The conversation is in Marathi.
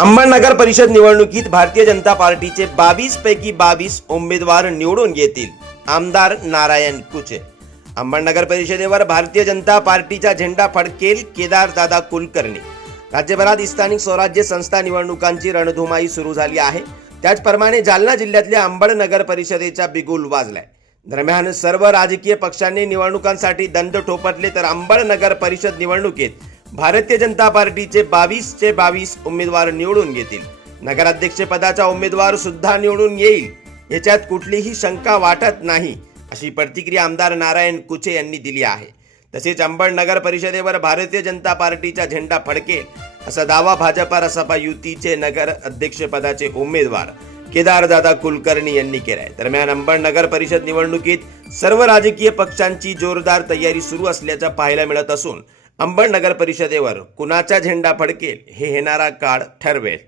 अंबड नगर परिषद निवडणुकीत भारतीय जनता पार्टीचे बावीस पैकी बावीस उमेदवार निवडून येतील आमदार नारायण कुचे. अंबड नगर परिषदेवर भारतीय जनता पार्टीचा झेंडा फडकेल केदारदादा कुलकर्णी. राज्यभरात स्थानिक स्वराज्य संस्था निवडणुकांची रणधुमाई सुरू झाली आहे. त्याचप्रमाणे जालना जिल्ह्यातल्या अंबड नगर परिषदेचा बिगुल वाजलाय. दरम्यान सर्व राजकीय पक्षांनी निवडणुकांसाठी दंड ठोपटले तर अंबड नगर परिषद निवडणुकीत भारतीय जनता पार्टीचे बावीसचे बावीस उमेदवार निवडून घेतील. नगराध्यक्षपदाचा उमेदवार सुद्धा निवडून येईल. याच्यात कुठलीही शंका वाटत नाही अशी प्रतिक्रिया आमदार नारायण कुचे यांनी दिली आहे. तसेच अंबड नगर परिषदेवर भारतीय जनता पार्टीचा झेंडा फडकेल असा दावा भाजपा रसपा युतीचे नगर अध्यक्षपदाचे उमेदवार केदारदादा कुलकर्णी यांनी केलाय. दरम्यान अंबड नगर परिषद निवडणुकीत सर्व राजकीय पक्षांची जोरदार तयारी सुरू असल्याचं पाहायला मिळत असून अंबड नगर परिषदेवर कुणाचा झेंडा फडकेल हे येणारा काळ ठरवेल.